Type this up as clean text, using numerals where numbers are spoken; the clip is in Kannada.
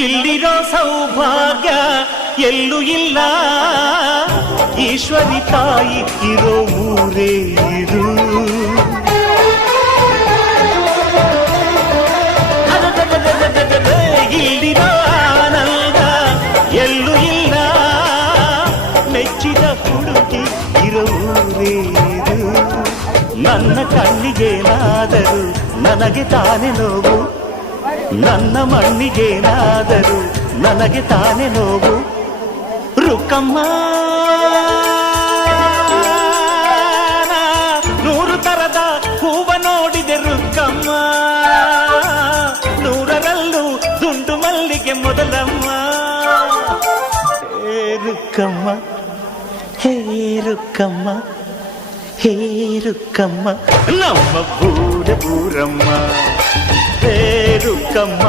ಇಲ್ಲಿರೋ ಸೌಭಾಗ್ಯ ಎಲ್ಲೂ ಇಲ್ಲ, ಈಶ್ವರಿ ತಾಯಿ ಇರೋ ಊರೇ ಇರು. ಇಲ್ಲಿರೋ ಆನಂದ ಎಲ್ಲೂ ಇಲ್ಲ, ಮೆಚ್ಚಿದ ಹುಡುಗಿ ಇರೋ ಊರೇ ಇದು. ನನ್ನ ಕಣ್ಣಿಗೇನಾದರೂ ನನಗೆ ತಾನೇ ನೋವು, ನನ್ನ ಮಣ್ಣಿಗೇನಾದರೂ ನನಗೆ ತಾನೇ ನೋವು. ರುಕ್ಕಮ್ಮ ನೂರು ತರದ ಹೂವ ನೋಡಿದೆ ರುಕ್ಕಮ್ಮ, ನೂರರಲ್ಲೂ ದುಂಡು ಮಲ್ಲಿಗೆ ಮೊದಲಮ್ಮ. ಹೇ ರುಕ್ಕಮ್ಮ, ಹೇ ರುಕ್ಕಮ್ಮ, ಹೇ ರುಕ್ಕಮ್ಮ, ನಮ್ಮ ಬೂರಮ್ಮ. ಹೇ ರುಕ್ಕಮ್ಮ.